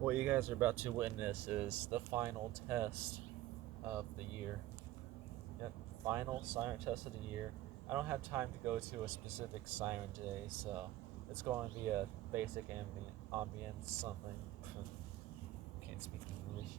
What you guys are about to witness is the final test of the year. Yep, final siren test of the year. I don't have time to go to a specific siren today, so it's going to be a basic ambience something. Can't speak English.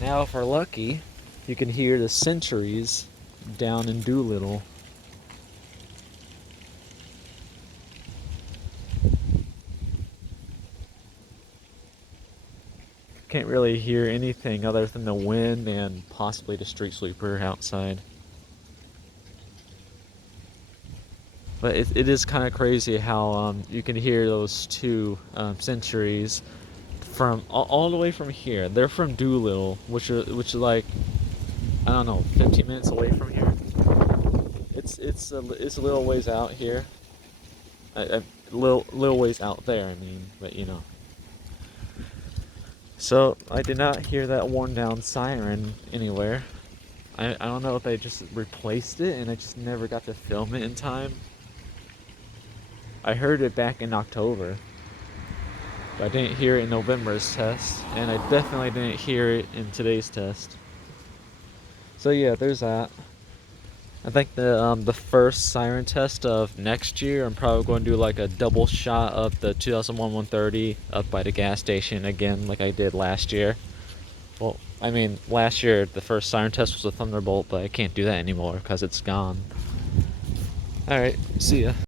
Now, if we're lucky, you can hear the sentries down in Doolittle. Can't really hear anything other than the wind and possibly the street sweeper outside. But it is kind of crazy how you can hear those two sentries from all the way from here. They're from Doolittle, which is like, I don't know, 15 minutes away from here. It's a little ways out here. A little ways out there, I mean, but you know. So I did not hear that worn down siren anywhere. I don't know if they just replaced it and I just never got to film it in time. I heard it back in October, but I didn't hear it in November's test, and I definitely didn't hear it in today's test. So yeah, there's that. I think the first siren test of next year, I'm probably going to do like a double shot of the 2001 130 up by the gas station again, like I did last year. Well, I mean, last year the first siren test was a Thunderbolt, but I can't do that anymore because it's gone. Alright, see ya.